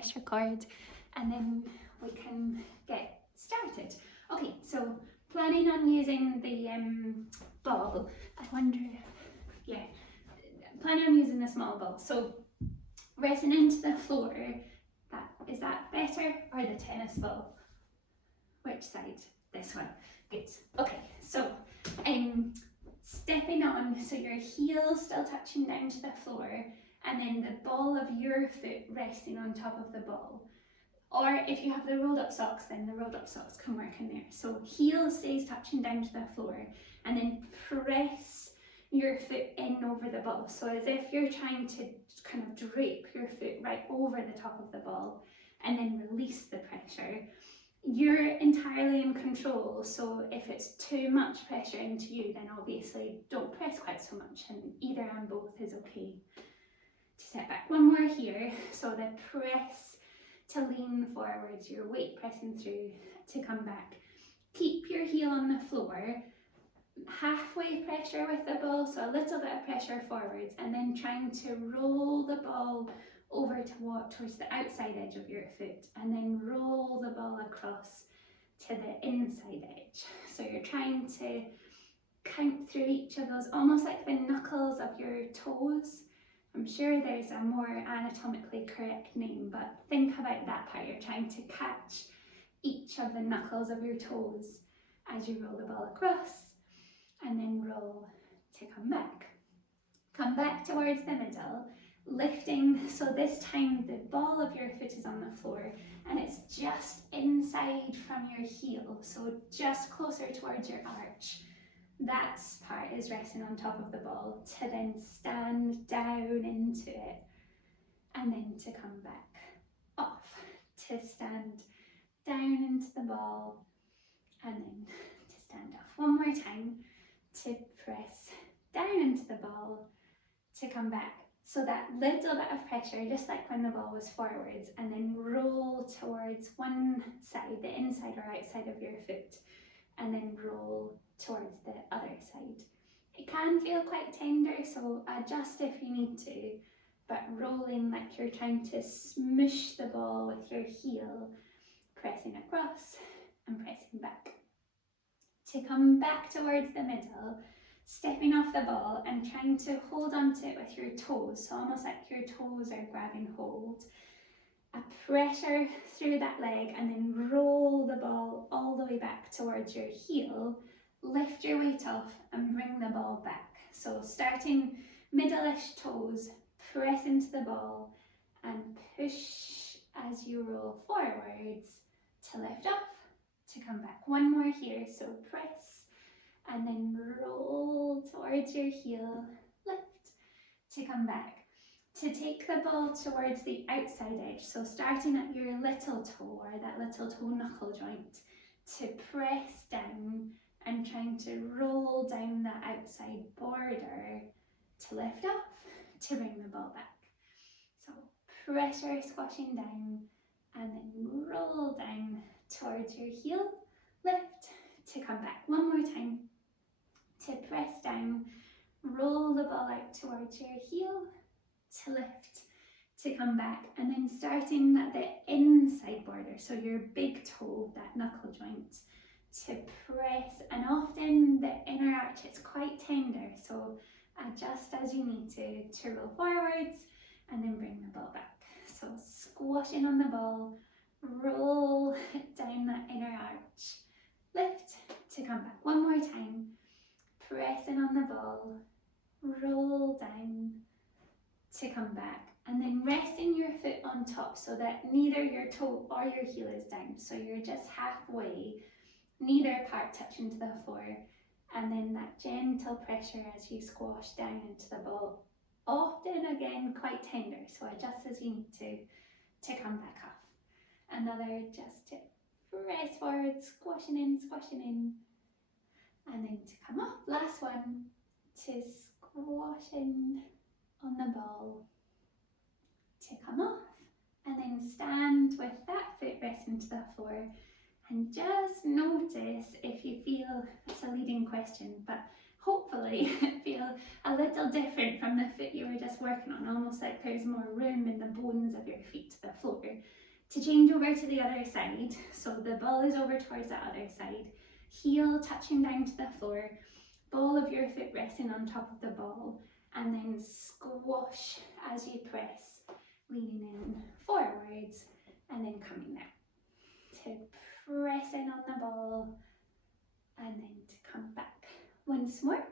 press record, and then we can get started. Okay, so planning on using the ball. I wonder, yeah, planning on using the small ball. So resting into the floor, is that better, or the tennis ball? Which side? This one. Good. Okay, so stepping on, so your heel still touching down to the floor, and then the ball of your foot resting on top of the ball. Or if you have the rolled up socks, then the rolled up socks can work in there. So heel stays touching down to the floor, and then press your foot in over the ball. So as if you're trying to kind of drape your foot right over the top of the ball, and then release the pressure. You're entirely in control, so if it's too much pressure into you, then obviously don't press quite so much, and either and both is okay. To step back one more here, so the press to lean forwards, your weight pressing through to come back. Keep your heel on the floor, halfway pressure with the ball, so a little bit of pressure forwards, and then trying to roll the ball over towards the outside edge of your foot, and then roll the ball across to the inside edge. So you're trying to count through each of those, almost like the knuckles of your toes. I'm sure there's a more anatomically correct name, but think about that part. You're trying to catch each of the knuckles of your toes as you roll the ball across, and then roll to come back. Come back towards the middle, lifting, so this time the ball of your foot is on the floor and it's just inside from your heel, so just closer towards your arch. That part is resting on top of the ball to then stand down into it, and then to come back off, to stand down into the ball, and then to stand off. One more time, to press down into the ball, to come back. So that little bit of pressure, just like when the ball was forwards, and then roll towards one side, the inside or outside of your foot, and then roll towards the other side. It can feel quite tender, so adjust if you need to, but rolling like you're trying to smoosh the ball with your heel, pressing across and pressing back. To come back towards the middle, stepping off the ball and trying to hold onto it with your toes, so almost like your toes are grabbing hold. A pressure through that leg, and then roll the ball all the way back towards your heel, lift your weight off and bring the ball back. So starting middle-ish toes, press into the ball and push as you roll forwards to lift off, to come back. One more here, so press and then roll towards your heel, lift, to come back. To take the ball towards the outside edge, so starting at your little toe or that little toe knuckle joint, to press down and trying to roll down the outside border to lift off, to bring the ball back. So pressure squashing down and then roll down towards your heel, lift, to come back. One more time, to press down, roll the ball out towards your heel, to lift, to come back, and then starting at the inside border, so your big toe, that knuckle joint, to press, and often the inner arch is quite tender, so adjust as you need to roll forwards and then bring the ball back. So squashing on the ball, roll down that inner arch, lift, to come back. One more time, pressing on the ball, roll down, to come back, and then resting your foot on top so that neither your toe or your heel is down, so you're just halfway, neither part touching to the floor, and then that gentle pressure as you squash down into the ball, often again quite tender, so adjust as you need to come back off. Another, just to press forward, squashing in, and then to come off. Last one, to squash in on the ball, to come off, and then stand with that foot resting to the floor, and just notice if you feel, that's a leading question, but hopefully feel a little different from the foot you were just working on, almost like there's more room in the bones of your feet to the floor. To change over to the other side, so the ball is over towards the other side, heel touching down to the floor, ball of your foot resting on top of the ball, and then squash as you press, leaning in forwards and then coming down. To press in on the ball and then to come back. Once more.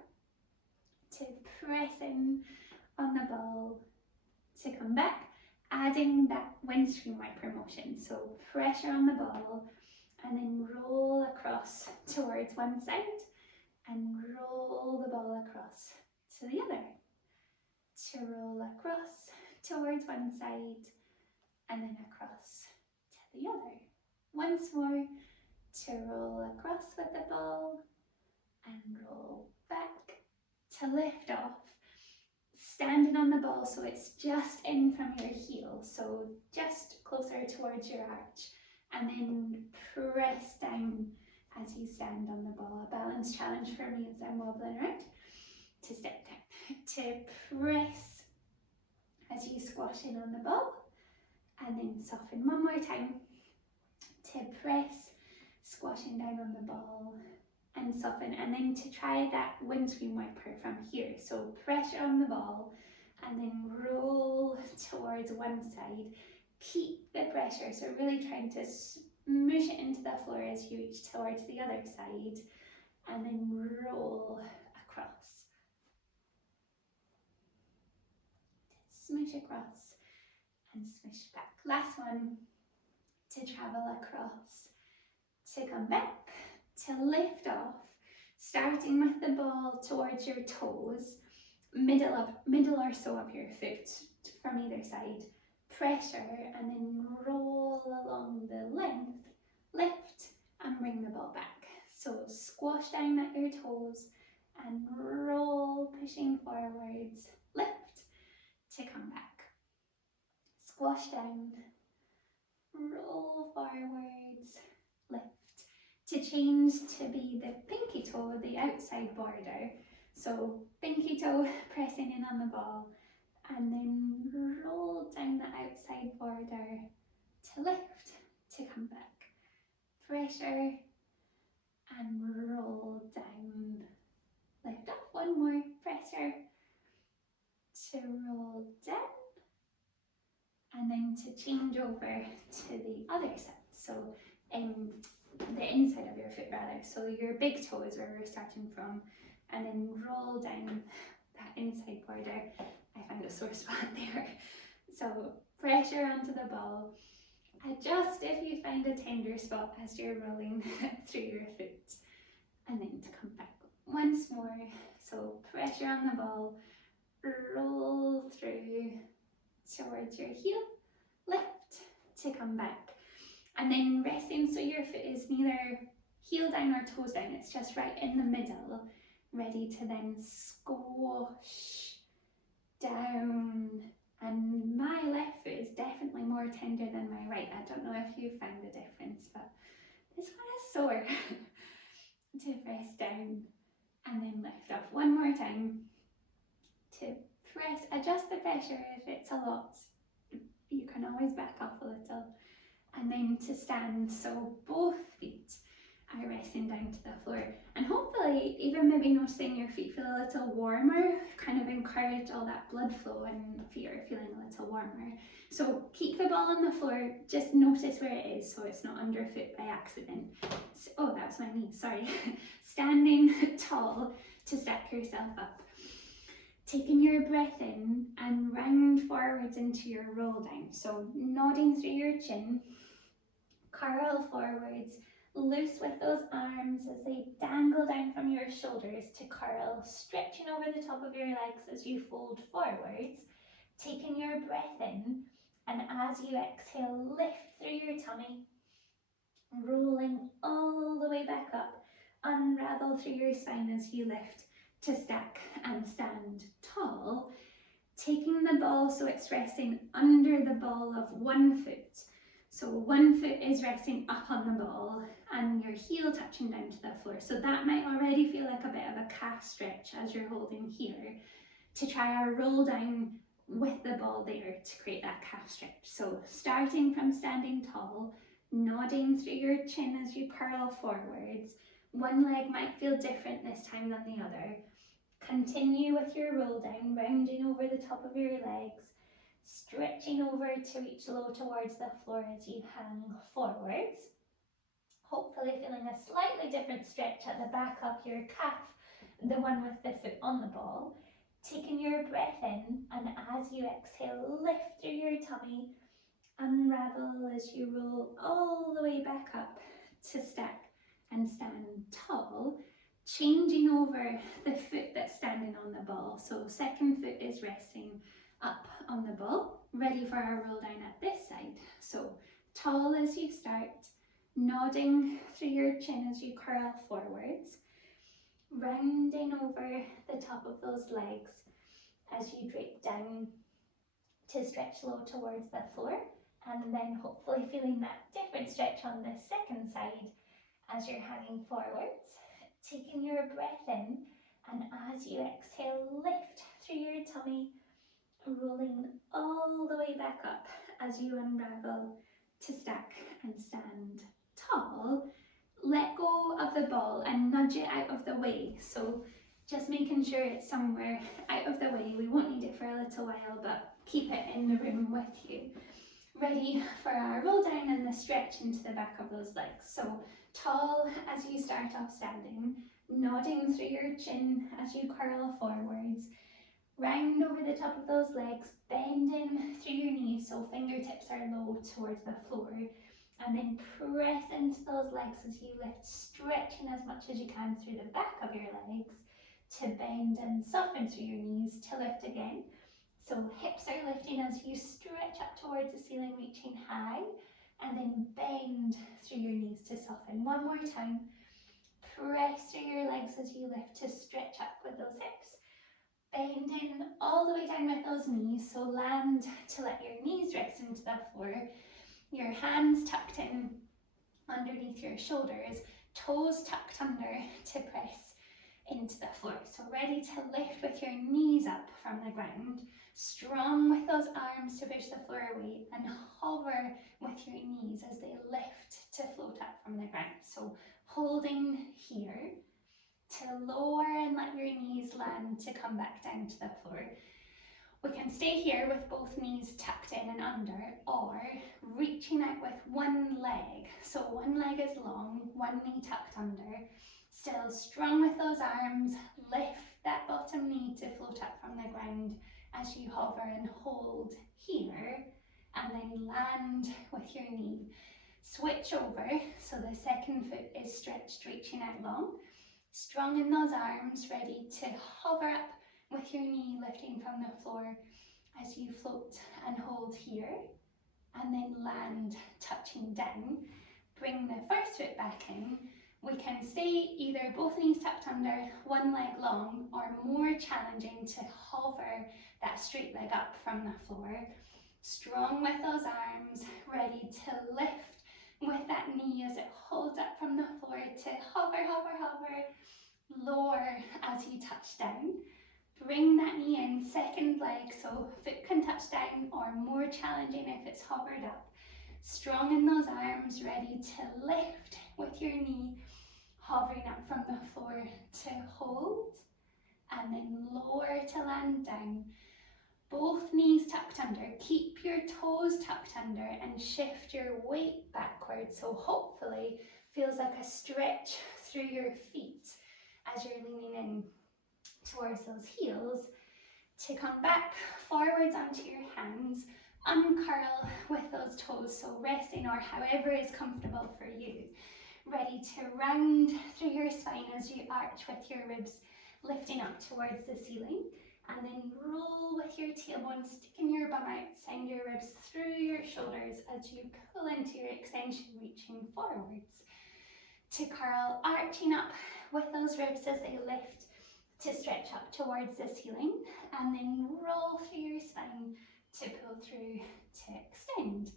To press in on the ball, to come back, adding that windscreen wiper motion. So pressure on the ball and then roll across towards one side and roll the ball across to the other. To roll across towards one side and then across to the other. Once more, to roll across with the ball and roll back, to lift off, standing on the ball so it's just in from your heel, so just closer towards your arch, and then press down as you stand on the ball. A balance challenge for me as I'm wobbling around. To step down, to press as you squash in on the ball, and then soften one more time. To press, squashing down on the ball and soften, and then to try that windscreen wiper from here. So pressure on the ball and then roll towards one side. Keep the pressure, so really trying to smoosh it into the floor as you reach towards the other side, and then roll across. Smoosh across and smoosh back. Last one. To travel across, to come back, to lift off, starting with the ball towards your toes, middle or so of your foot from either side, pressure, and then roll along the length, lift and bring the ball back. So squash down at your toes and roll, pushing forwards, lift to come back, squash down, roll forwards, lift. To change to be the pinky toe, the outside border. So pinky toe pressing in on the ball and then roll down the outside border to lift, to come back. Pressure and roll down, lift up. One more, pressure to roll down. And then to change over to the other side, so the inside of your foot rather, so your big toe is where we're starting from, and then roll down that inside border. I found a sore spot there. So pressure onto the ball, adjust if you find a tender spot as you're rolling through your foot, and then to come back once more. So pressure on the ball, roll through towards your heel, lift to come back, and then resting so your foot is neither heel down or toes down, it's just right in the middle, ready to then squash down. And my left foot is definitely more tender than my right. I don't know if you found the difference, but this one is sore. To press down and then lift up. One more time. To press, adjust the pressure if it's a lot. You can always back off a little. And then to stand, so both feet are resting down to the floor. And hopefully, even maybe noticing your feet feel a little warmer, kind of encourage all that blood flow and feet are feeling a little warmer. So keep the ball on the floor, just notice where it is so it's not underfoot by accident. So, oh, that's my knee, sorry. Standing tall to stack yourself up. Taking your breath in and round forwards into your roll down. So nodding through your chin, curl forwards, loose with those arms as they dangle down from your shoulders to curl, stretching over the top of your legs as you fold forwards. Taking your breath in, and as you exhale, lift through your tummy, rolling all the way back up, unravel through your spine as you lift to stack and stand tall, taking the ball so it's resting under the ball of one foot. So one foot is resting up on the ball and your heel touching down to the floor. So that might already feel like a bit of a calf stretch as you're holding here. To try our roll down with the ball there to create that calf stretch. So starting from standing tall, nodding through your chin as you curl forwards. One leg might feel different this time than the other. Continue with your roll down, rounding over the top of your legs, stretching over to reach low towards the floor as you hang forwards. Hopefully feeling a slightly different stretch at the back of your calf, the one with the foot on the ball. Taking your breath in, and as you exhale, lift through your tummy, unravel as you roll all the way back up to stack and stand tall, changing over the foot that's standing on the ball. So second foot is resting up on the ball, ready for our roll down at this side. So tall as you start, nodding through your chin as you curl forwards, rounding over the top of those legs as you drape down to stretch low towards the floor, and then hopefully feeling that different stretch on the second side as you're hanging forwards. Taking your breath in, and as you exhale, lift through your tummy, rolling all the way back up as you unravel to stack and stand tall. Let go of the ball and nudge it out of the way. So just making sure it's somewhere out of the way. We won't need it for a little while, but keep it in the room with you. Ready for our roll down and the stretch into the back of those legs. So tall as you start off standing, nodding through your chin as you curl forwards, round over the top of those legs, bending through your knees so fingertips are low towards the floor, and then press into those legs as you lift, stretching as much as you can through the back of your legs to bend and soften through your knees to lift again. So hips are lifting as you stretch up towards the ceiling, reaching high, and then bend through your knees to soften. One more time. Press through your legs as you lift to stretch up with those hips. Bending all the way down with those knees, so land to let your knees rest into the floor. Your hands tucked in underneath your shoulders, toes tucked under to press into the floor. So ready to lift with your knees up from the ground, strong with those arms to push the floor away, and hover with your knees as they lift to float up from the ground. So holding here to lower and let your knees land to come back down to the floor. We can stay here with both knees tucked in and under, or reaching out with one leg. So one leg is long, one knee tucked under. Still strong with those arms, lift that bottom knee to float up from the ground as you hover and hold here, and then land with your knee. Switch over, so the second foot is stretched, reaching out long. Strong in those arms, ready to hover up with your knee lifting from the floor as you float and hold here, and then land touching down. Bring the first foot back in. We can stay either both knees tucked under, one leg long, or more challenging to hover that straight leg up from the floor. Strong with those arms, ready to lift with that knee as it holds up from the floor to hover, hover, hover. Lower as you touch down. Bring that knee in, second leg, so foot can touch down, or more challenging if it's hovered up. Strong in those arms, ready to lift with your knee, hovering up from the floor to hold, and then lower to land down. Both knees tucked under. Keep your toes tucked under and shift your weight backwards, so hopefully feels like a stretch through your feet as you're leaning in towards those heels, to come back forwards onto your hands, uncurl with those toes, so resting or however is comfortable for you. Ready to round through your spine as you arch with your ribs lifting up towards the ceiling, and then roll with your tailbone, sticking your bum out, send your ribs through your shoulders as you pull into your extension, reaching forwards. To curl, arching up with those ribs as they lift to stretch up towards the ceiling, and then roll through your spine to pull through to extend.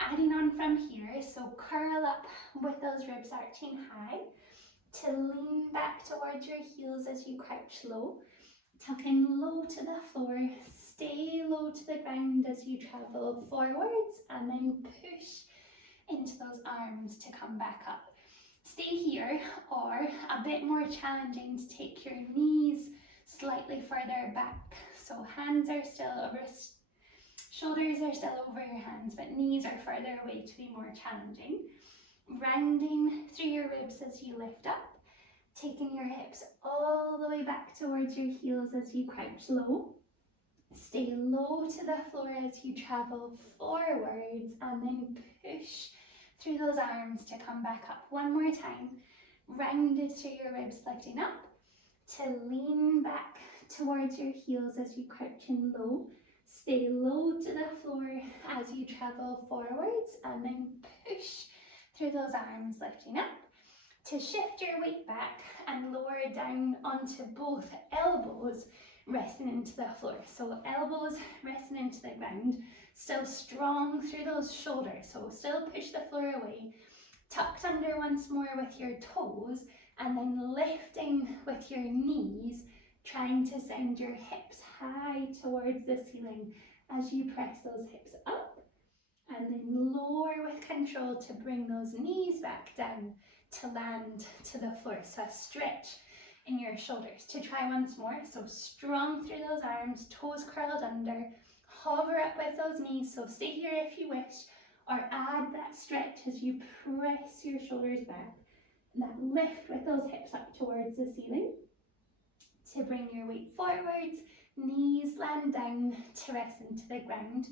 Adding on from here, so curl up with those ribs arching high, to lean back towards your heels as you crouch low, tucking low to the floor, stay low to the ground as you travel forwards, and then push into those arms to come back up. Stay here, or a bit more challenging to take your knees slightly further back. So hands are still over, shoulders are still over your hands, but knees are further away to be more challenging. Rounding through your ribs as you lift up, taking your hips all the way back towards your heels as you crouch low. Stay low to the floor as you travel forwards, and then push through those arms to come back up. One more time, rounded through your ribs, lifting up to lean back towards your heels as you crouch in low. Stay low to the floor as you travel forwards, and then push through those arms, lifting up to shift your weight back and lower down onto both elbows, resting into the floor. So elbows resting into the ground, still strong through those shoulders. So still push the floor away, tucked under once more with your toes, and then lifting with your knees, trying to send your hips high towards the ceiling as you press those hips up, and then lower with control to bring those knees back down to land to the floor. So a stretch in your shoulders. To try once more, so strong through those arms, toes curled under, hover up with those knees, so stay here if you wish, or add that stretch as you press your shoulders back, that lift with those hips up towards the ceiling, to bring your weight forwards, knees land down to rest into the ground,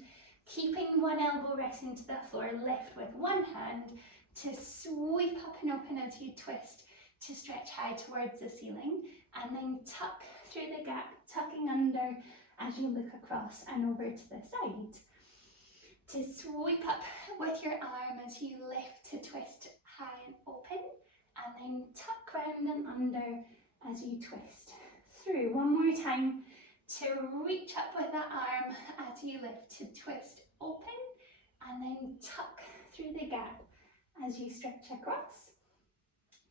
keeping one elbow resting to the floor, lift with one hand to sweep up and open as you twist to stretch high towards the ceiling, and then tuck through the gap, tucking under as you look across and over to the side. To sweep up with your arm as you lift to twist high and open, and then tuck round and under as you twist through. One more time to reach up with that arm as you lift to twist open, and then tuck through the gap as you stretch across.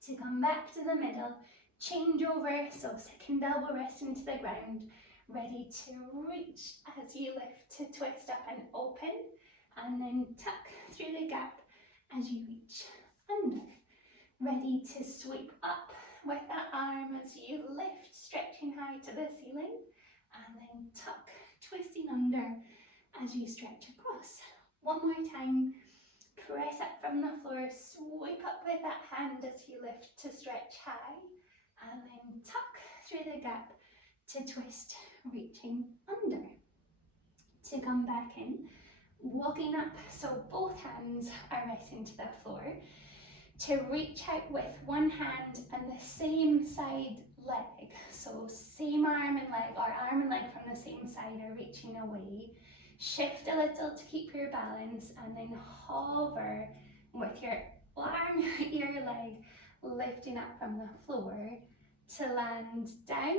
To come back to the middle, change over, so second elbow rest into the ground, ready to reach as you lift to twist up and open, and then tuck through the gap as you reach under. Ready to sweep up with that arm as you lift, stretching high to the ceiling, and then tuck, twisting under as you stretch across. One more time. Press up from the floor, sweep up with that hand as you lift to stretch high, and then tuck through the gap to twist, reaching under. To come back in, walking up, so both hands are resting to the floor. To reach out with one hand and the same side leg, so same arm and leg, or arm and leg from the same side are reaching away. Shift a little to keep your balance, and then hover with your arm, your leg, lifting up from the floor to land down.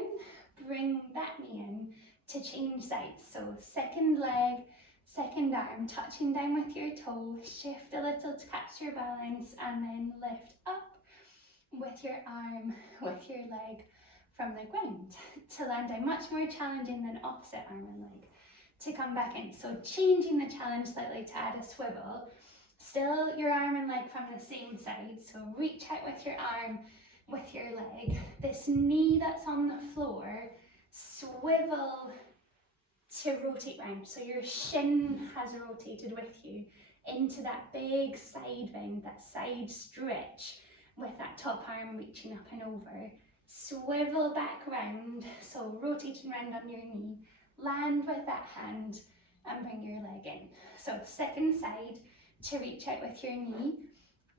Bring that knee in to change sides. So second leg, second arm, touching down with your toe. Shift a little to catch your balance, and then lift up with your arm, with your leg from the ground to land down. Much more challenging than opposite arm and leg. To come back in, so changing the challenge slightly to add a swivel, still your arm and leg from the same side, so reach out with your arm, with your leg, this knee that's on the floor, swivel to rotate round, so your shin has rotated with you into that big side bend, that side stretch, with that top arm reaching up and over, swivel back round, so rotating round on your knee, land with that hand and bring your leg in. So second side, to reach out with your knee,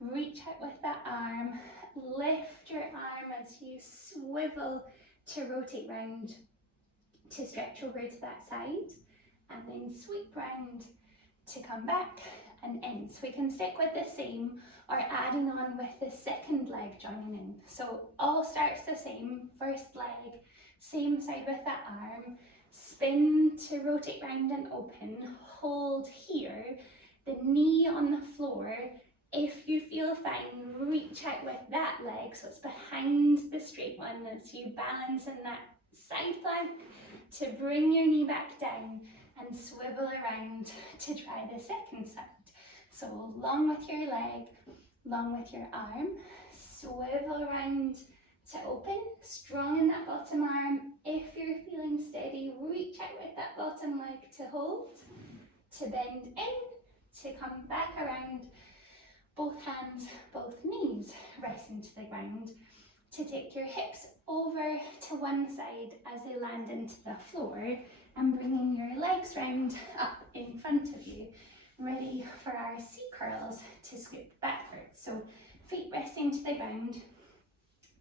reach out with that arm, lift your arm as you swivel to rotate round, to stretch over to that side, and then sweep round to come back and in. So we can stick with the same, or adding on with the second leg joining in. So all starts the same, first leg, same side with that arm, spin to rotate round and open, hold here, the knee on the floor. If you feel fine, reach out with that leg, so it's behind the straight one as you balance in that side plank to bring your knee back down and swivel around to try the second side. So long with your leg, long with your arm, swivel around to open, strong in that bottom arm. If you're feeling steady, reach out with that bottom leg to hold, to bend in, to come back around, both hands, both knees resting to the ground, to take your hips over to one side as they land into the floor and bringing your legs round up in front of you, ready for our C curls to scoop backwards. So feet resting to the ground,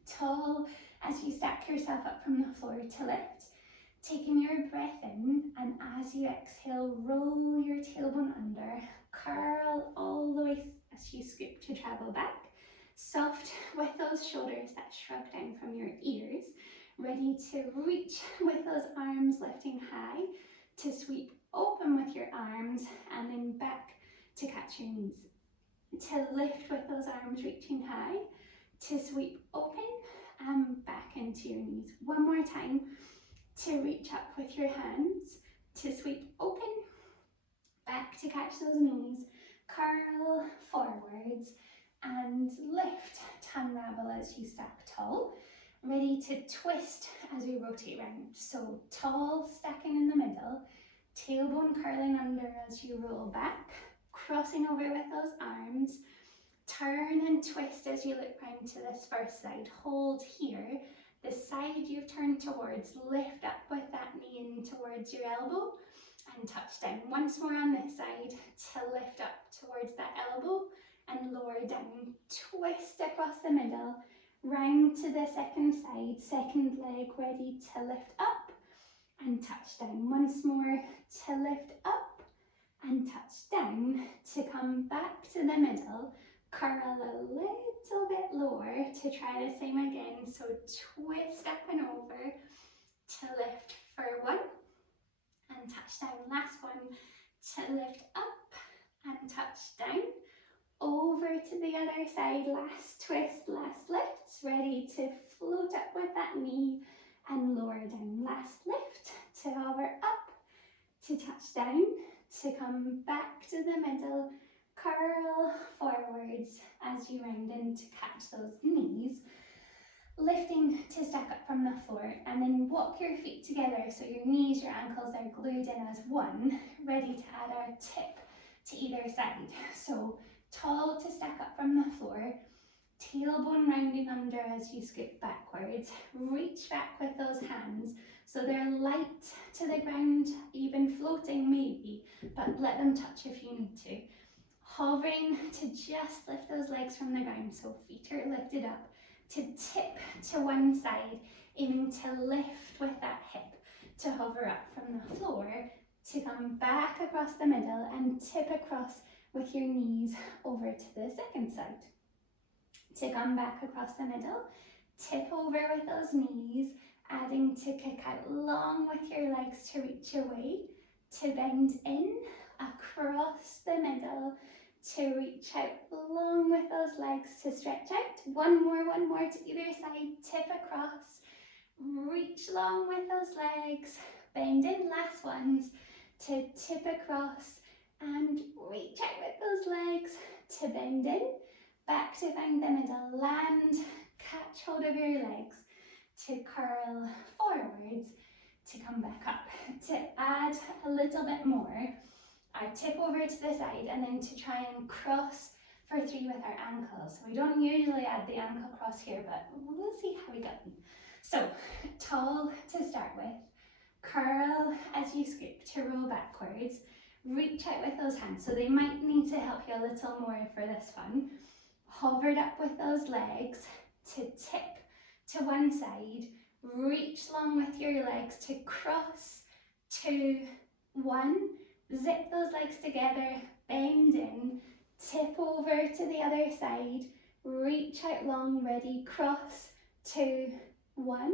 tall as you stack yourself up from the floor to lift, taking your breath in, and as you exhale, roll your tailbone under, curl all the way as you scoop to travel back, soft with those shoulders that shrug down from your ears, ready to reach with those arms lifting high, to sweep open with your arms and then back to catch your knees, to lift with those arms reaching high, to sweep open and back into your knees. One more time, to reach up with your hands, to sweep open, back to catch those knees, curl forwards and lift to unravel as you stack tall, ready to twist as we rotate round. So tall, stacking in the middle, tailbone curling under as you roll back, crossing over with those arms, turn and twist as you look round to this first side. Hold here. The side you've turned towards, lift up with that knee in towards your elbow and touch down. Once more on this side to lift up towards that elbow and lower down. Twist across the middle, round to the second side, second leg ready to lift up and touch down. Once more to lift up and touch down, to come back to the middle, curl a little bit lower to try the same again. So twist up and over to lift for one and touch down. Last one to lift up and touch down. Over to the other side, last twist, last lift, ready to float up with that knee and lower down. Last lift to hover up, to touch down, to come back to the middle, curl forwards as you round in to catch those knees, lifting to stack up from the floor, and then walk your feet together so your knees, your ankles are glued in as one, ready to add our tip to either side. So tall to stack up from the floor, tailbone rounding under as you scoop backwards, reach back with those hands so they're light to the ground, even floating maybe, but let them touch if you need to. Hovering to just lift those legs from the ground, so feet are lifted up, to tip to one side, aiming to lift with that hip, to hover up from the floor, to come back across the middle and tip across with your knees over to the second side. To come back across the middle, tip over with those knees, adding to kick out long with your legs to reach away, to bend in, across the middle, to reach out long with those legs to stretch out. One more to either side, tip across, reach long with those legs, bend in, last ones, to tip across and reach out with those legs, to bend in, back to find the middle, land, catch hold of your legs, to curl forwards, to come back up. To add a little bit more, I tip over to the side and then to try and cross for 3 with our ankles. We don't usually add the ankle cross here, but we'll see how we go. So tall to start with, curl as you scoop to roll backwards, reach out with those hands, so they might need to help you a little more for this one. Hovered up with those legs to tip to one side, reach long with your legs to cross, 2, 1, zip those legs together, bend in, tip over to the other side, reach out long, ready, cross, 2, 1,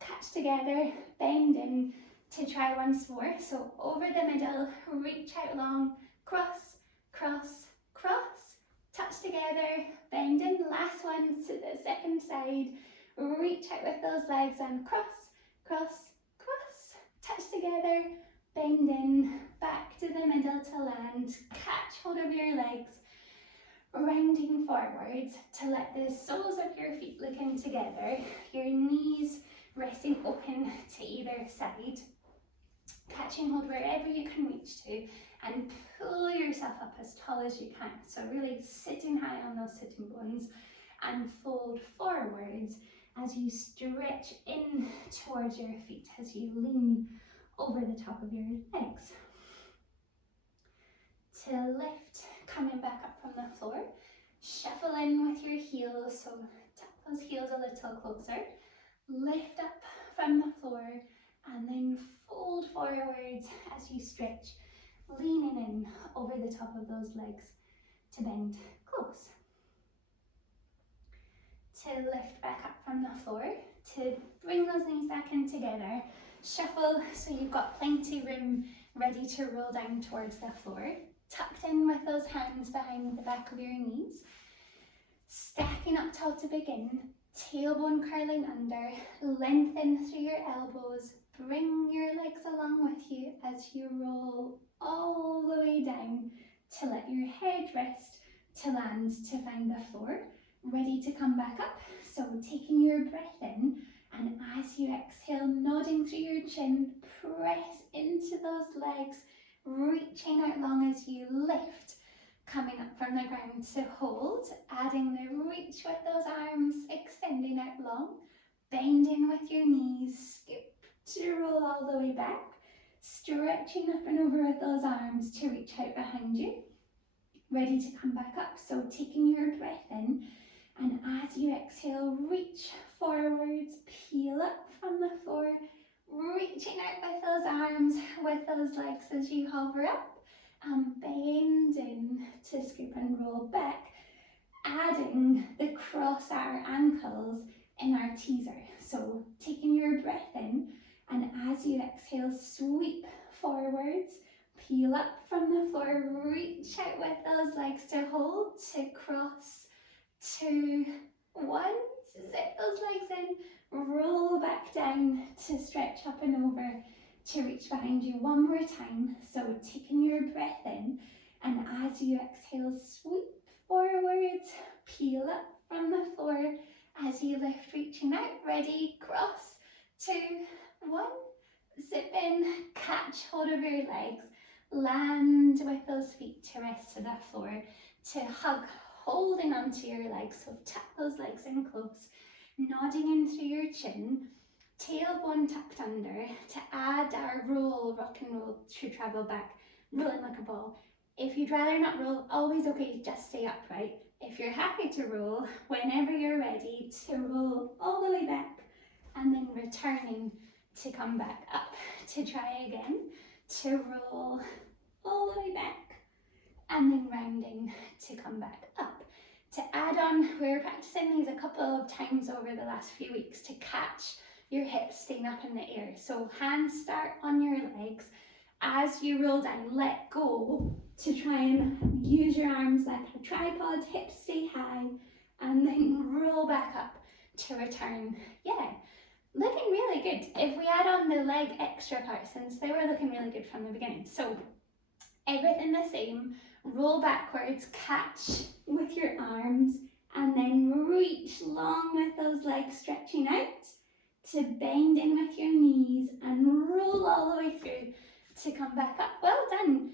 catch together, bend in, to try once more. So over the middle, reach out long, cross, cross, cross, touch together, bend in, last one to the second side, reach out with those legs and cross, cross, cross, touch together, bend in, back to the middle to land, catch hold of your legs, rounding forwards to let the soles of your feet look in together, your knees resting open to either side, catching hold wherever you can reach to, and pull yourself up as tall as you can. So really sitting high on those sitting bones and fold forwards as you stretch in towards your feet, as you lean over the top of your legs. To lift, coming back up from the floor, shuffle in with your heels, so tap those heels a little closer, lift up from the floor, and then fold forwards as you stretch, leaning in over the top of those legs to bend close. To lift back up from the floor, to bring those knees back in together, shuffle so you've got plenty room ready to roll down towards the floor, tucked in with those hands behind the back of your knees, stacking up tall to begin, tailbone curling under, lengthen through your elbows, bring your legs along with you as you roll all the way down to let your head rest, to land to find the floor, ready to come back up. So taking your breath in, and as you exhale, nodding through your chin, press into those legs, reaching out long as you lift, coming up from the ground to hold, adding the reach with those arms, extending out long, bending with your knees, scoop to roll all the way back, stretching up and over with those arms to reach out behind you, ready to come back up. So taking your breath in, and as you exhale, reach forwards, peel up from the floor, reaching out with those arms, with those legs as you hover up, and bend in to scoop and roll back, adding the cross our ankles in our teaser. So taking your breath in, and as you exhale, sweep forwards, peel up from the floor, reach out with those legs to hold, to cross, 2, 1, zip those legs in, roll back down to stretch up and over to reach behind you one more time. So taking your breath in, and as you exhale, sweep forwards, peel up from the floor as you lift, reaching out, ready, cross, 2, 1, zip in, catch hold of your legs, land with those feet to rest to the floor, to hug, holding onto your legs, so tuck those legs in close, nodding in through your chin, tailbone tucked under, to add our roll, rock and roll to travel back, rolling like a ball. If you'd rather not roll, always okay, just stay upright. If you're happy to roll, whenever you're ready, to roll all the way back, and then returning to come back up, to try again, to roll all the way back, and then rounding to come back up. To add on, we're practicing these a couple of times over the last few weeks to catch your hips staying up in the air. So hands start on your legs. As you roll down, let go to try and use your arms like a tripod, hips stay high, and then roll back up to return. Yeah, looking really good. If we add on the leg extra part, since they were looking really good from the beginning. So everything the same, roll backwards, catch with your arms, and then reach long with those legs stretching out, to bend in with your knees and roll all the way through to come back up. Well done.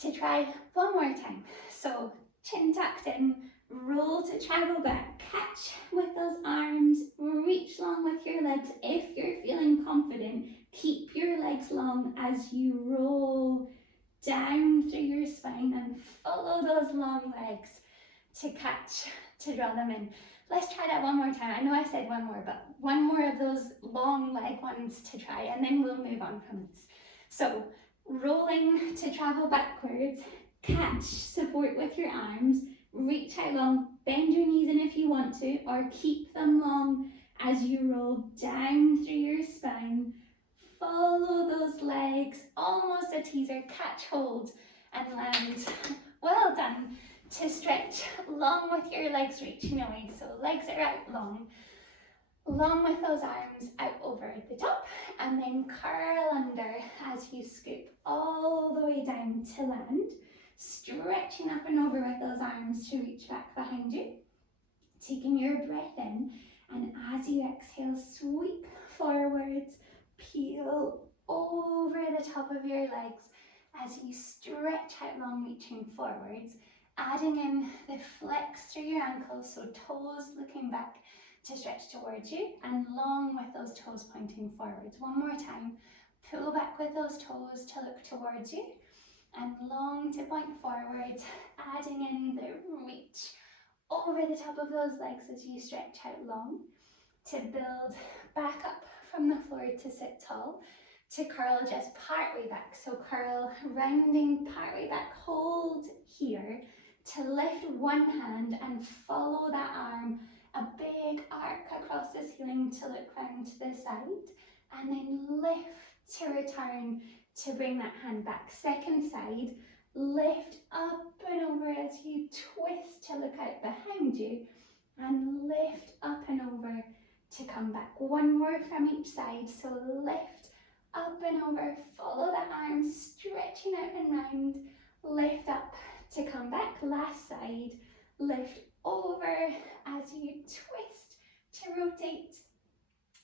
To try one more time. So chin tucked in, roll to travel back, catch with those arms, reach long with your legs. If you're feeling confident, keep your legs long as you roll down through your spine and follow those long legs to catch, to draw them in. Let's try that one more time. I know I said one more, but one more of those long leg ones to try, and then we'll move on from this. So rolling to travel backwards, catch, support with your arms, reach out long, bend your knees in if you want to, or keep them long as you roll down through your spine. Follow those legs, almost a teaser, catch hold and land. Well done. To stretch long with your legs reaching away, so legs are out long. Long with those arms out over the top, and then curl under as you scoop all the way down to land, stretching up and over with those arms to reach back behind you. Taking your breath in, and as you exhale, sweep forwards, peel over the top of your legs as you stretch out long, reaching forwards, adding in the flex through your ankles, so toes looking back to stretch towards you, and long with those toes pointing forwards. One more time, pull back with those toes to look towards you, and long to point forwards, adding in the reach over the top of those legs as you stretch out long, to build back up from the floor to sit tall, to curl just part way back. So curl, rounding part way back, hold here, to lift one hand and follow that arm, a big arc across the ceiling to look round to the side, and then lift to return to bring that hand back. Second side, lift up and over as you twist to look out behind you, and lift up and over to come back. One more from each side, so lift up and over, follow that arm, stretching out and round, lift up to come back. Last side, lift over as you twist to rotate,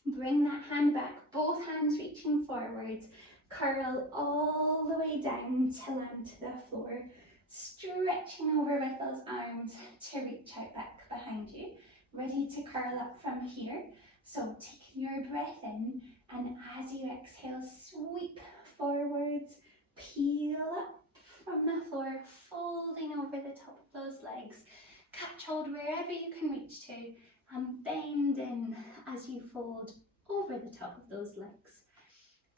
bring that hand back, both hands reaching forwards, curl all the way down to land to the floor, stretching over with those arms to reach out back behind you, ready to curl up from here. So taking your breath in, and as you exhale, sweep forwards, peel up from the floor, folding over the top of those legs, catch hold wherever you can reach to, and bend in as you fold over the top of those legs.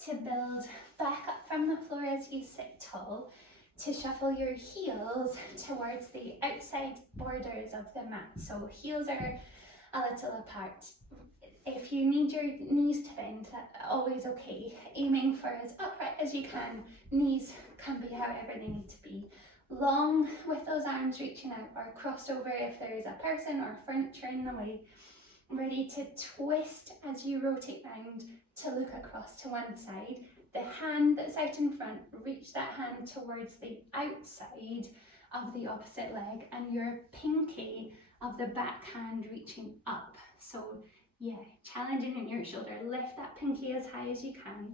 To build back up from the floor as you sit tall, to shuffle your heels towards the outside borders of the mat. So heels are a little apart. If you need your knees to bend, that's always okay. Aiming for as upright as you can. Knees can be however they need to be. Long with those arms reaching out, or crossed over if there is a person or furniture in the way. Ready to twist as you rotate round to look across to one side. The hand that's out in front, reach that hand towards the outside of the opposite leg, and your pinky of the back hand reaching up. So yeah, challenging in your shoulder. Lift that pinky as high as you can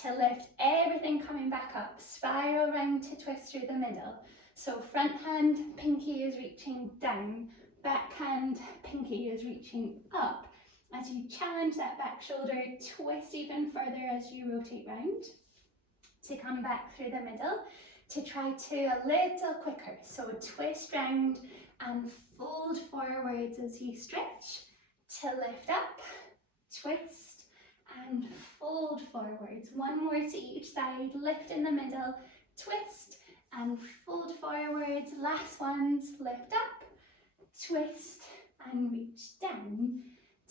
to lift everything coming back up. Spiral round to twist through the middle. So front hand, pinky is reaching down. Back hand, pinky is reaching up. As you challenge that back shoulder, twist even further as you rotate round to come back through the middle, to try to a little quicker. So twist round and fold forwards as you stretch, to lift up, twist and fold forwards. One more to each side, lift in the middle, twist and fold forwards. Last ones, lift up, twist and reach down,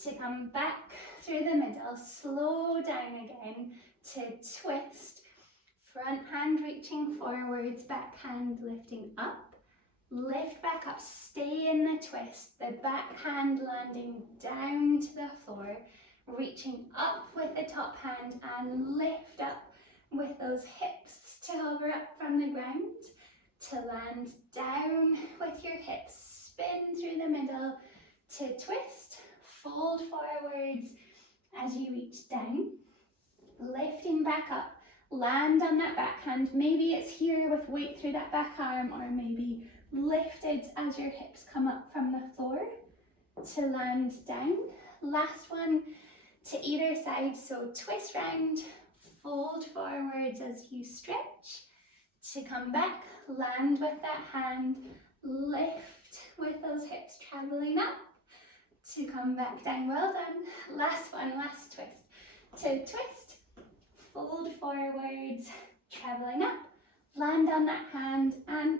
to come back through the middle, slow down again to twist, front hand reaching forwards, back hand lifting up, lift back up, stay in the twist, the back hand landing down to the floor, reaching up with the top hand and lift up with those hips to hover up from the ground, to land down with your hips, spin through the middle, to twist, fold forwards as you reach down, lifting back up, land on that back hand. Maybe it's here with weight through that back arm, or maybe lifted as your hips come up from the floor to land down. Last one to either side, so twist round, fold forwards as you stretch, to come back, land with that hand, lift with those hips traveling up, to come back down. Well done. Last one, last twist. To twist, fold forwards, traveling up, land on that hand and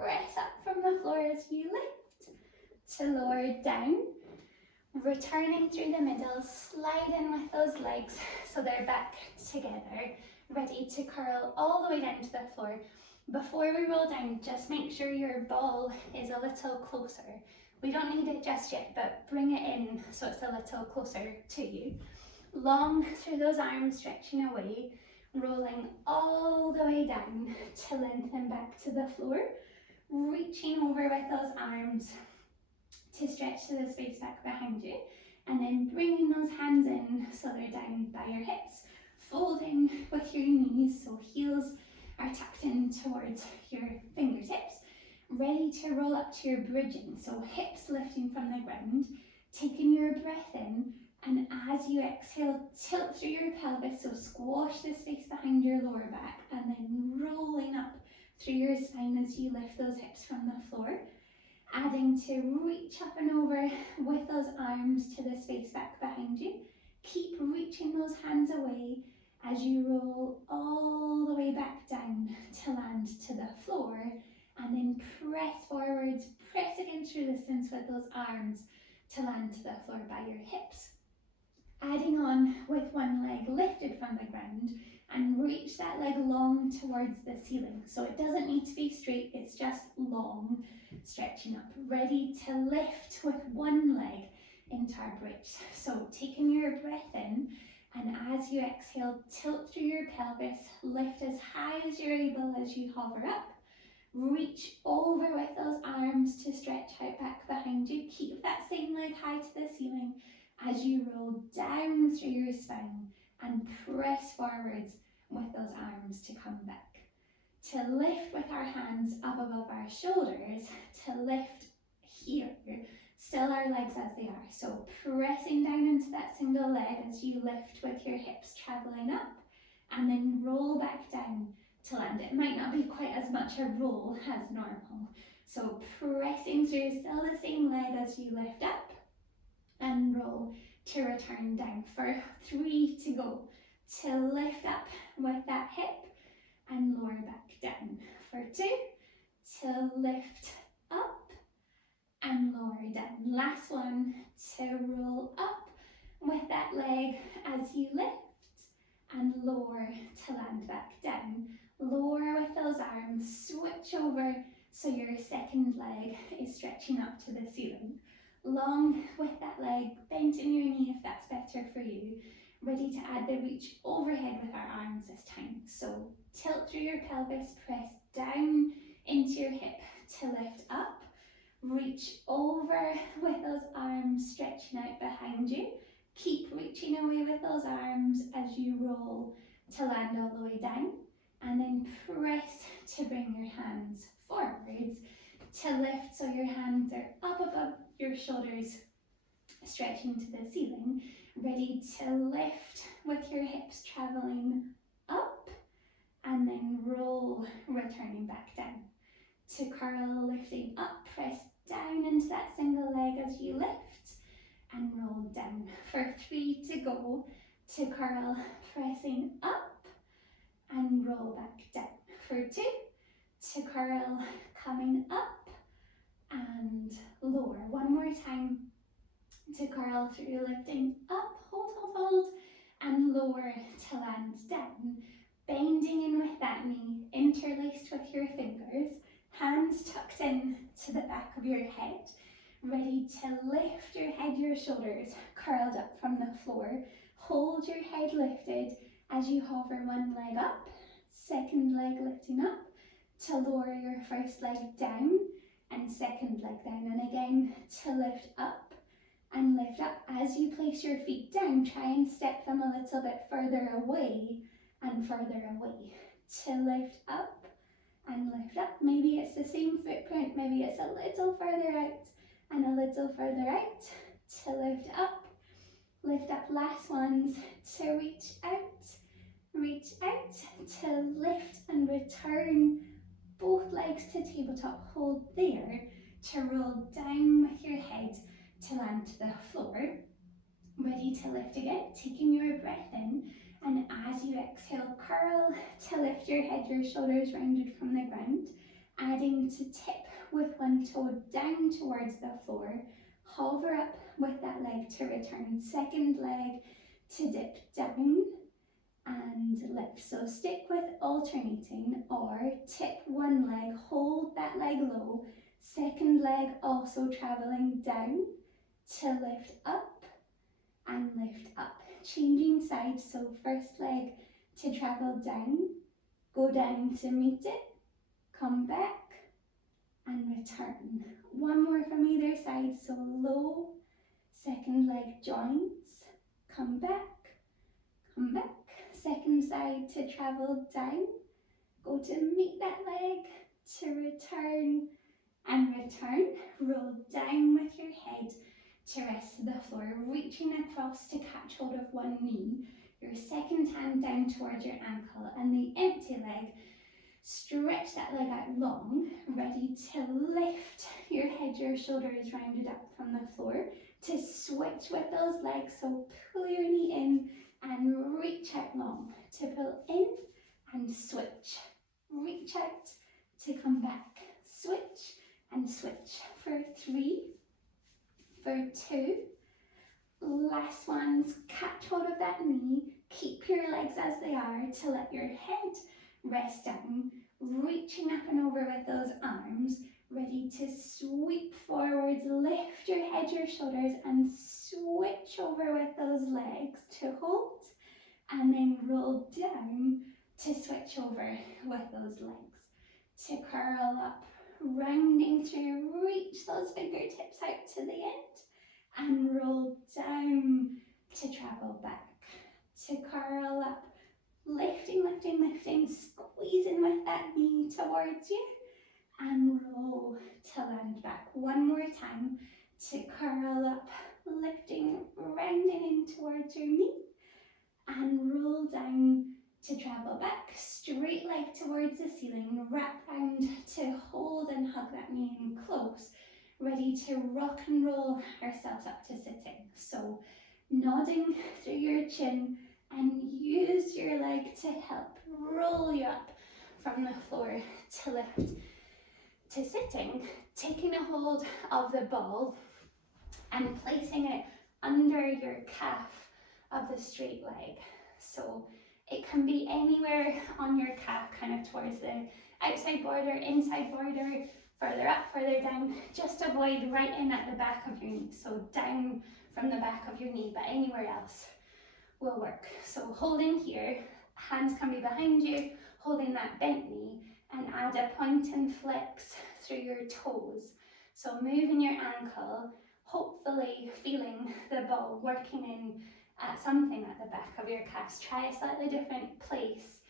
press up from the floor as you lift, to lower down, returning through the middle, slide in with those legs so they're back together, ready to curl all the way down to the floor. Before we roll down, just make sure your ball is a little closer. We don't need it just yet, but bring it in so it's a little closer to you. Long through those arms, stretching away, rolling all the way down to lengthen back to the floor, reaching over with those arms to stretch to the space back behind you, and then bringing those hands in so they're down by your hips, folding with your knees so heels are tucked in towards your fingertips, ready to roll up to your bridging, so hips lifting from the ground, taking your breath in, and as you exhale, tilt through your pelvis, so squash the space behind your lower back, and then rolling up through your spine as you lift those hips from the floor, adding to reach up and over with those arms to the space back behind you. Keep reaching those hands away as you roll all the way back down to land to the floor, and then press forwards, press against resistance with those arms to land to the floor by your hips. Adding on with one leg lifted from the ground, and reach that leg long towards the ceiling. So it doesn't need to be straight, it's just long, stretching up, ready to lift with one leg into our bridge. So taking your breath in, and as you exhale, tilt through your pelvis, lift as high as you're able as you hover up. Reach over with those arms to stretch out back behind you. Keep that same leg high to the ceiling as you roll down through your spine and press forwards with those arms to come back. To lift with our hands up above our shoulders, to lift here, still our legs as they are. So pressing down into that single leg as you lift with your hips traveling up, and then roll back down to land. It might not be quite as much a roll as normal. So pressing through, still the same leg as you lift up, and roll to return down for 3 to go. To lift up with that hip and lower back down for 2, to lift up and lower down. Last one, to roll up with that leg as you lift and lower to land back down. Lower with those arms, switch over so your second leg is stretching up to the ceiling. Long with that leg, bent in your knee if that's better for you. Ready to add the reach overhead with our arms this time. So tilt through your pelvis, press down into your hip to lift up. Reach over with those arms stretching out behind you. Keep reaching away with those arms as you roll to land all the way down. And then press to bring your hands forwards to lift so your hands are up above your shoulders, stretching to the ceiling. Ready to lift with your hips traveling up, and then roll, returning back down. To curl, lifting up, press down into that single leg as you lift, and roll down for 3 to go. To curl, pressing up, and roll back down for 2. To curl, coming up, and lower. One more time. To curl through, lifting up, hold, and lower to land down. Bending in with that knee, interlaced with your fingers, hands tucked in to the back of your head. Ready to lift your head, your shoulders curled up from the floor. Hold your head lifted as you hover one leg up, second leg lifting up, to lower your first leg down, and second leg down, and again to lift up and lift up. As you place your feet down, try and step them a little bit further away and further away. To lift up and lift up. Maybe it's the same footprint, maybe it's a little further out and a little further out. To lift up, last ones, to reach out, to lift and return both legs to tabletop, hold there, to roll down with your head to land to the floor. Ready to lift again, taking your breath in, and as you exhale, curl to lift your head, your shoulders rounded from the ground, adding to tip with one toe down towards the floor, hover up with that leg to return, second leg to dip down and lift. So stick with alternating, or tip one leg, hold that leg low, Second leg also traveling down to lift up and lift up. Changing sides, so first leg to travel down, go down to meet it, come back and return. One more from either side, so low, second leg joins, come back, second side to travel down, go to meet that leg, to return and return, roll down with your head to rest to the floor, reaching across to catch hold of one knee, your second hand down towards your ankle, and the empty leg, stretch that leg out long, ready to lift your head, your shoulders rounded up from the floor, to switch with those legs, so pull your knee in and reach out long, to pull in and switch, reach out to come back, switch and switch for 3, for 2, last ones, catch hold of that knee, keep your legs as they are to let your head rest down, reaching up and over with those arms, ready to sweep forwards, lift your head, your shoulders, and switch over with those legs to hold, and then roll down to switch over with those legs, to curl up, rounding through, reach those fingertips out to the end, and roll down to travel back, to curl up, lifting, squeezing with that knee towards you, and roll to land back. One more time, to curl up, lifting, rounding in towards your knee, and roll down to travel back, straight leg towards the ceiling, wrap round to hold and hug that knee in close, ready to rock and roll ourselves up to sitting. So nodding through your chin and use your leg to help roll you up from the floor to lift to sitting, taking a hold of the ball and placing it under your calf of the straight leg. So it can be anywhere on your calf, kind of towards the outside border, inside border, further up, further down. Just avoid right in at the back of your knee, so down from the back of your knee, but anywhere else will work. So holding here, hands can be behind you, holding that bent knee, and add a point and flex through your toes. So moving your ankle, hopefully feeling the ball working in at something at the back of your calves. Try a slightly different place.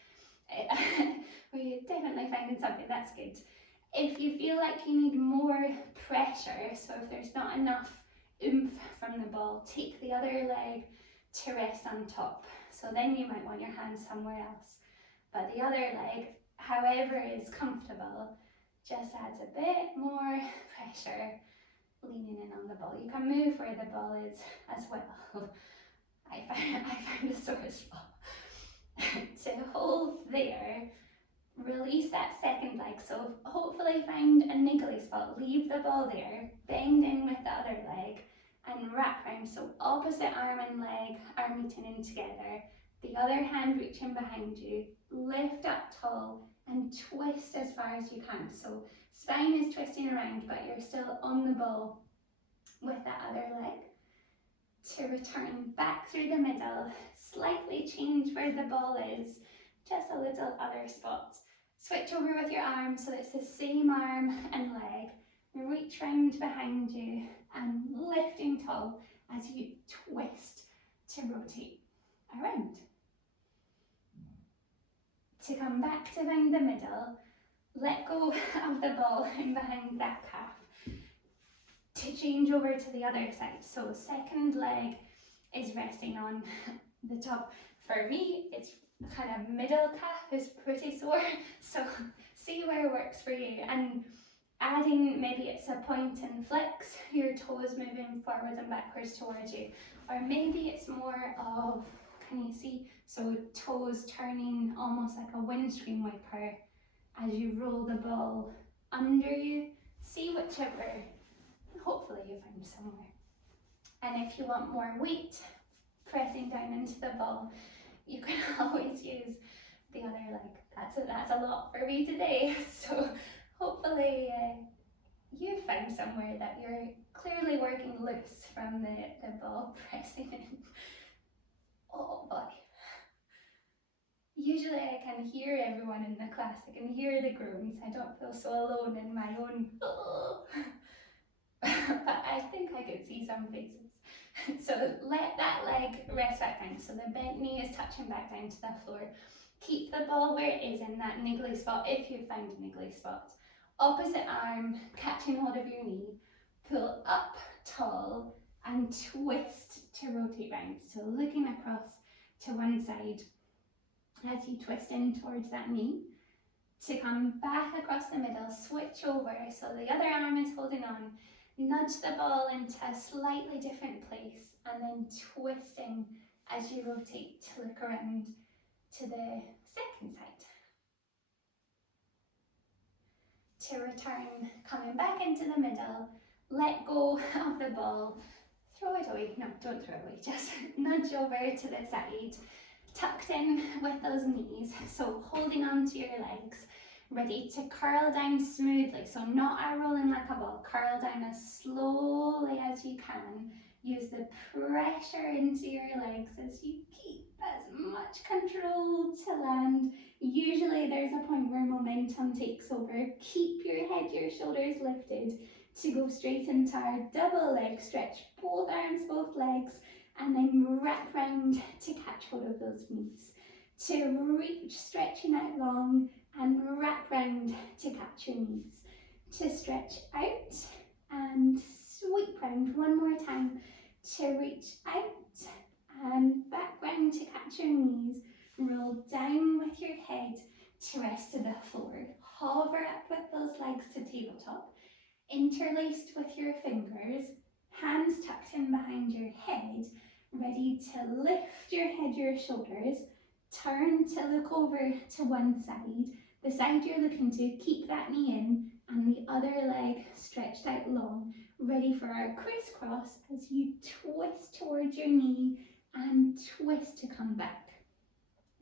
We're definitely finding something, that's good. If you feel like you need more pressure, so if there's not enough oomph from the ball, take the other leg to rest on top. So then you might want your hands somewhere else. But the other leg, however is comfortable, just adds a bit more pressure, leaning in on the ball. You can move where the ball is as well. I found a sore spot. To hold there, release that second leg. So hopefully find a niggly spot. Leave the ball there, bend in with the other leg, and wrap round. So opposite arm and leg are meeting in together. The other hand reaching behind you. Lift up tall and twist as far as you can. So spine is twisting around, but you're still on the ball with that other leg. To return back through the middle, slightly change where the ball is, just a little other spot. Switch over with your arm so it's the same arm and leg. Reach round behind you and lifting tall as you twist to rotate around. To come back to find the middle, let go of the ball in behind that calf. To change over to the other side. So second leg is resting on the top. For me, it's kind of middle calf is pretty sore. So see where works for you. And adding, maybe it's a point and flex, your toes moving forwards and backwards towards you. Or maybe it's more of, can you see? So toes turning almost like a windscreen wiper as you roll the ball under you. See whichever. Hopefully you find somewhere. And if you want more weight pressing down into the ball, you can always use the other leg. That's a lot for me today. So hopefully you found somewhere that you're clearly working loose from the ball pressing in. Oh boy. Usually I can hear everyone in the class, I can hear the groans, I don't feel so alone in my own but I think I could see some faces. So let that leg rest back down, so the bent knee is touching back down to the floor. Keep the ball where it is in that niggly spot if you find a niggly spot. Opposite arm catching hold of your knee, pull up tall and twist to rotate round. So looking across to one side as you twist in towards that knee, to come back across the middle, switch over so the other arm is holding on, nudge the ball into a slightly different place and then twisting as you rotate to look around to the second side. To return, coming back into the middle, let go of the ball, throw it away, no, don't throw it away, just nudge over to the side, tucked in with those knees, so holding on to your legs, ready to curl down smoothly, so not a rolling like a ball, curl down as slowly as you can, use the pressure into your legs as you keep as much control to land. Usually there's a point where momentum takes over. Keep your head, your shoulders lifted to go straight into our double leg stretch, both arms, both legs, and then wrap round to catch hold of those knees. To reach, stretching out long, and wrap round to catch your knees. To stretch out and sweep round one more time. To reach out and back round to catch your knees. Roll down with your head to rest to the floor. Hover up with those legs to tabletop. Interlaced with your fingers, hands tucked in behind your head, ready to lift your head, your shoulders, turn to look over to one side, the side you're looking to, keep that knee in, and the other leg stretched out long, ready for our crisscross as you twist towards your knee and twist to come back.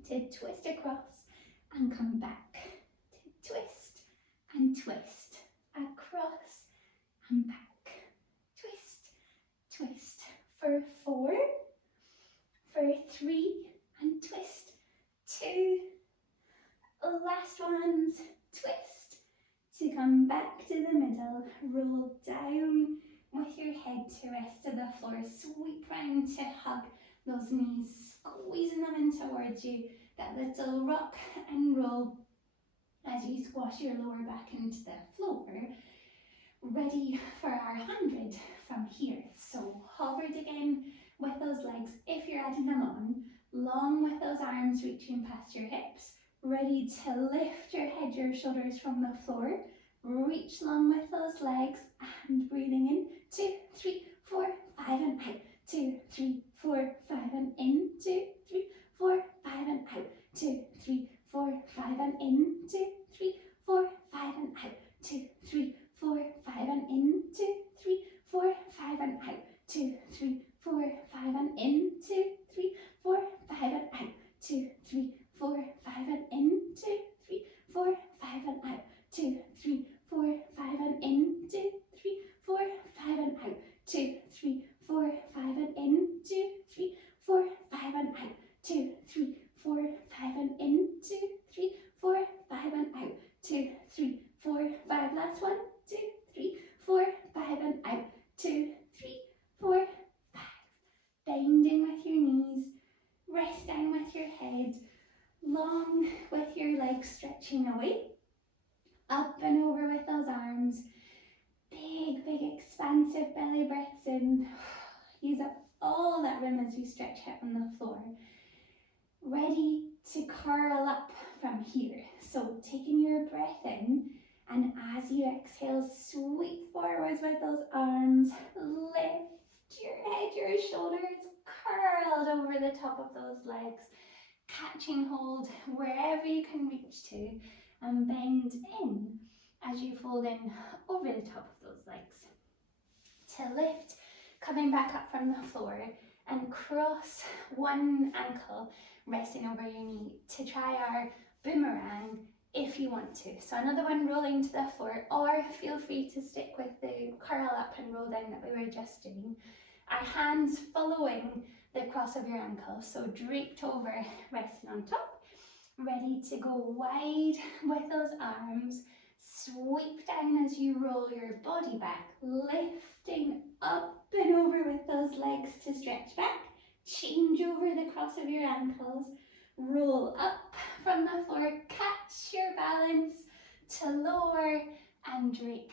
To twist across and come back. To twist and twist. Across and back. Twist, twist. For 4, for 3, and twist. 2. Last ones. Twist to come back to the middle. Roll down with your head to rest to the floor. Sweep round to hug those knees, squeezing them in towards you. That little rock and roll as you squash your lower back into the floor. Ready for our 100 from here. So hovered again with those legs if you're adding them on. Long with those arms reaching past your hips. Ready to lift your head, your shoulders from the floor. Reach long with those legs and breathing in. 2, 3, 4, 5 and out. 2, 3, 4, 5 and in. 2, 3, 4, 5 and out. 2, 3, 4, 5 and in. 2, 3, 4, 5 and out. 2, 3, 4, 5 and in. 2, 3, 4, 5 and out. 2, 3, 4, 5 and in. 2, 3, 4, 5 and out. 2, 3, 4, 5 and in. 2, 3, 4, 5 and out. 2, 3, 4, 5 and in. 2, 3, 4, 5 and out. 2, 3, 4, 5 and in. 2, 3, 4, 5 and out. 2, 3, 4, 5 and in. 2, 3, 4, 5 and out. 2, 3, 4, 5. Last one. 2, 3, 4, 5 and out. 2, 3, 4, 5. Bending with your knees. Rest down with your head. Long with your legs stretching away. Up and over with those arms. Big, big expansive belly breaths in. Use up all that room as you stretch out on the floor. Ready to curl up from here. So taking your breath in, and as you exhale, sweep forwards with those arms. Lift your head, your shoulders curled over the top of those legs. Catching hold wherever you can reach to, and bend in as you fold in over the top of those legs. To lift, coming back up from the floor and cross one ankle, resting over your knee to try our boomerang if you want to. So another one, rolling to the floor, or feel free to stick with the curl up and roll down that we were just doing. Our hands following the cross of your ankles, so draped over, resting on top, ready to go wide with those arms. Sweep down as you roll your body back, lifting up and over with those legs to stretch back. Change over the cross of your ankles, roll up from the floor, catch your balance to lower and drape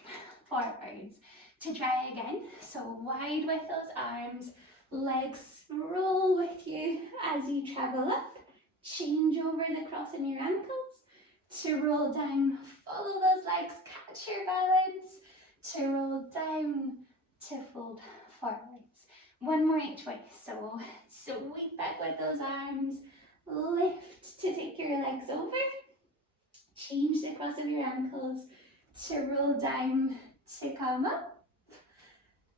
forwards. To try again, so wide with those arms, legs roll with you as you travel up, change over the cross in your ankles, to roll down, follow those legs, catch your balance, to roll down, to fold forwards. One more each way, so sweep back with those arms, lift to take your legs over, change the cross of your ankles, to roll down, to come up,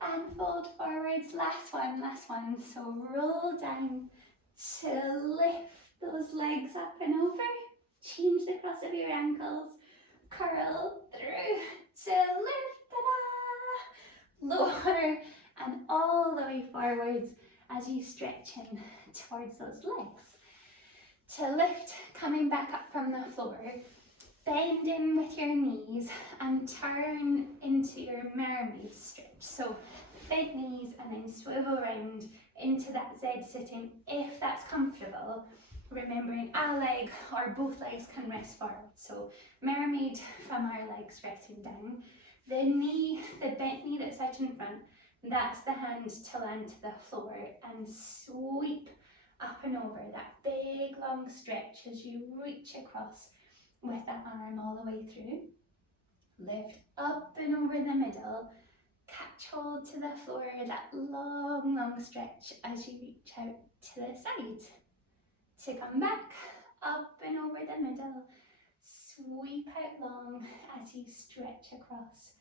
and fold forwards. Last one. So roll down to lift those legs up and over. Change the cross of your ankles. Curl through to lift. Ta-da! Lower and all the way forwards as you stretch in towards those legs. To lift, coming back up from the floor. Bend in with your knees and turn into your mermaid stretch. So bend knees and then swivel around into that Z sitting if that's comfortable. Remembering a leg or both legs can rest forward. So mermaid from our legs resting down. The knee, the bent knee that's out in front, that's the hand to land to the floor and sweep up and over. That big long stretch as you reach across with that arm all the way through. Lift up and over the middle. Catch hold to the floor, that long stretch as you reach out to the side. To come back, up and over the middle. Sweep out long as you stretch across.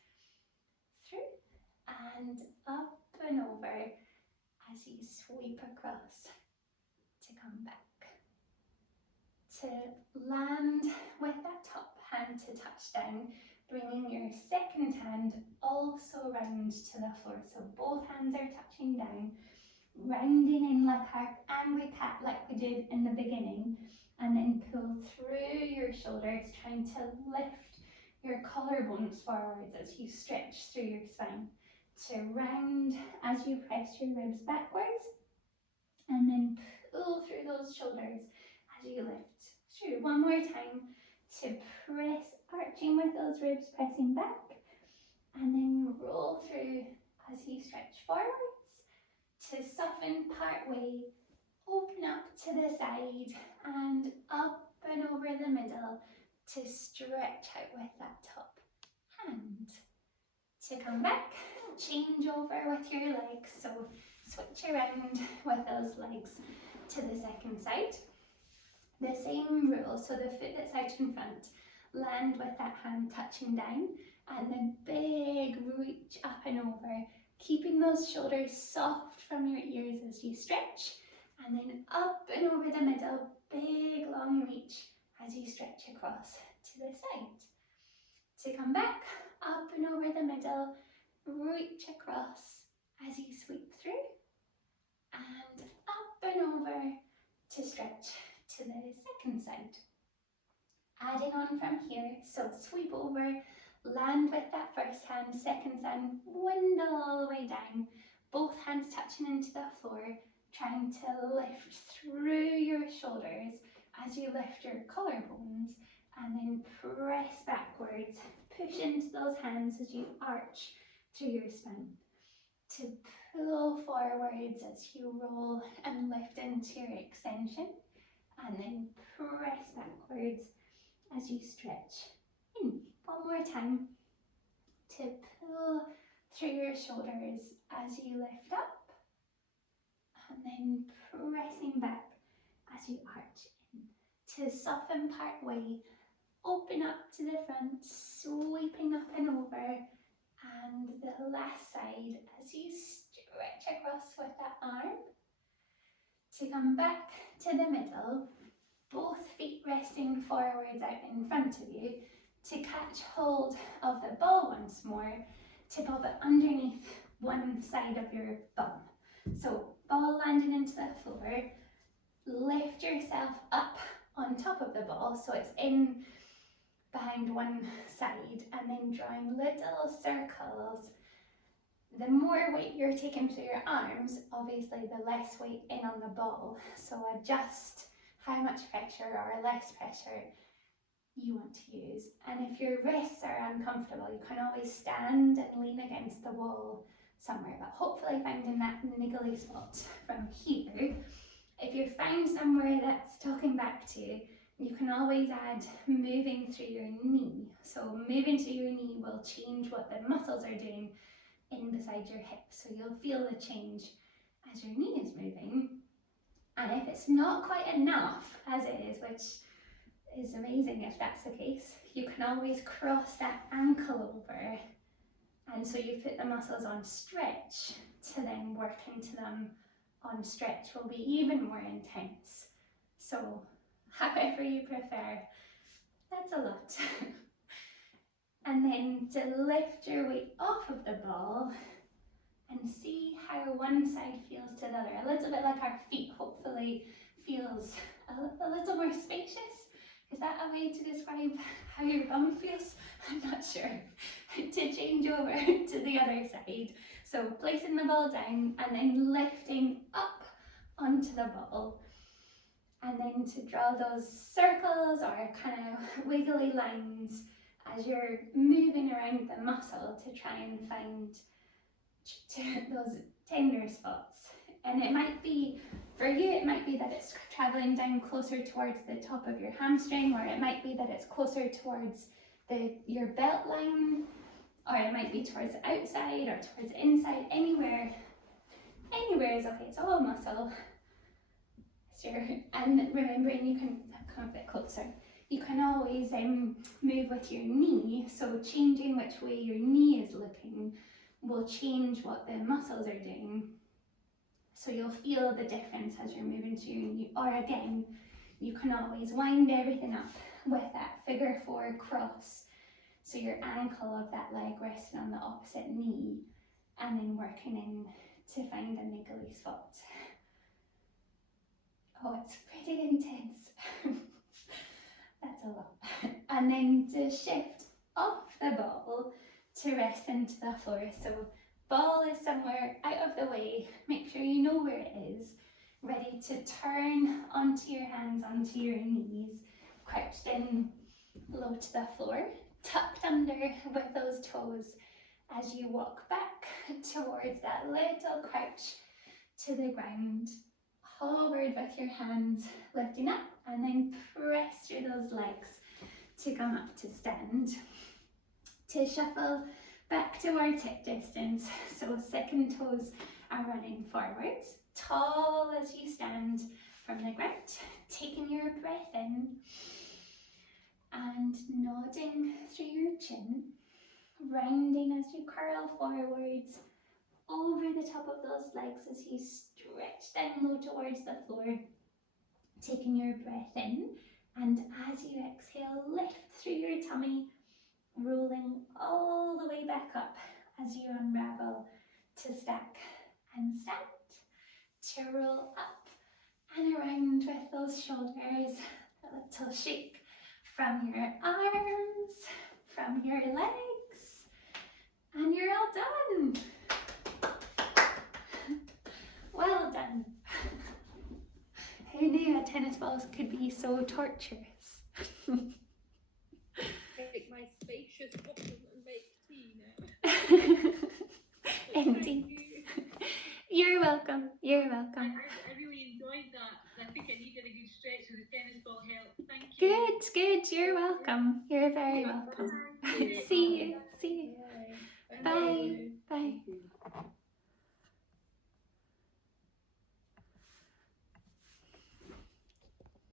Through and up and over as you sweep across. To come back. To land with that top hand to touch down, bringing your second hand also round to the floor. So both hands are touching down, rounding in like our angry cat like we did in the beginning, and then pull through your shoulders, trying to lift your collarbones forwards as you stretch through your spine. To round as you press your ribs backwards, and then pull through those shoulders as you lift through. One more time to press, arching with those ribs, pressing back, and then roll through as you stretch forwards. To soften part way, open up to the side and up and over the middle to stretch out with that top hand. To come back, change over with your legs, so switch around with those legs to the second side. The same rule, so the foot that's out in front, land with that hand touching down, and the big reach up and over, keeping those shoulders soft from your ears as you stretch, and then up and over the middle, big long reach as you stretch across to the side. To come back, up and over the middle, reach across as you sweep through, and up and over to stretch to the second side. Adding on from here, so sweep over, land with that first hand, second hand, windle all the way down, both hands touching into the floor, trying to lift through your shoulders as you lift your collarbones, and then press backwards, push into those hands as you arch through your spine. To pull forwards as you roll and lift into your extension, and then press backwards as you stretch in. One more time. To pull through your shoulders as you lift up, and then pressing back as you arch in. To soften part way, open up to the front, sweeping up and over, and the last side as you stretch across with that arm. To come back to the middle, both feet resting forwards out in front of you to catch hold of the ball once more, to pop it underneath one side of your bum. So ball landing into the floor, lift yourself up on top of the ball so it's in behind one side, and then drawing little circles. The more weight you're taking through your arms, obviously the less weight in on the ball, so adjust how much pressure or less pressure you want to use. And if your wrists are uncomfortable, you can always stand and lean against the wall somewhere, but hopefully finding that niggly spot from here. If you find somewhere that's talking back to you, you can always add moving through your knee. So moving through your knee will change what the muscles are doing in beside your hip. So you'll feel the change as your knee is moving. And if it's not quite enough as it is, which is amazing if that's the case, you can always cross that ankle over. And so you put the muscles on stretch to then work into them on stretch will be even more intense. So however you prefer, that's a lot. And then to lift your weight off of the ball and see how one side feels to the other. A little bit like our feet hopefully feels a little more spacious. Is that a way to describe how your bum feels? I'm not sure. To change over to the other side. So placing the ball down and then lifting up onto the ball. And then to draw those circles or kind of wiggly lines as you're moving around the muscle to try and find those tender spots. And it might be, for you, it might be that it's traveling down closer towards the top of your hamstring, or it might be that it's closer towards your belt line, or it might be towards the outside or towards the inside. Anywhere is okay, it's all muscle. Sure. And remembering you can come a bit closer. You can always move with your knee, so changing which way your knee is looking will change what the muscles are doing. So you'll feel the difference as you're moving through your knee. Or again, you can always wind everything up with that figure 4 cross. So your ankle of that leg resting on the opposite knee, and then working in to find a niggly spot. Oh, it's pretty intense. That's a lot. And then to shift off the ball to rest into the floor. So ball is somewhere out of the way. Make sure you know where it is. Ready to turn onto your hands, onto your knees. Crouched in low to the floor. Tucked under with those toes as you walk back towards that little crouch to the ground. Hovered with your hands lifting up, and then press through those legs to come up to stand. To shuffle back towards hip distance, so second toes are running forwards, tall as you stand from the ground, taking your breath in and nodding through your chin, rounding as you curl forwards over the top of those legs as you stretch down low towards the floor, taking your breath in, and as you exhale, lift through your tummy, rolling all the way back up as you unravel to stack and stand, to roll up and around with those shoulders, a little shake from your arms, from your legs, and you're all done. Well done. Who knew tennis balls could be so torturous? Make my spacious bottom and make tea now. Indeed. You're welcome. You're welcome. I really enjoyed that. I think I needed a good stretch so the tennis ball helped. Thank you. Good. You're welcome. You're very welcome. See you.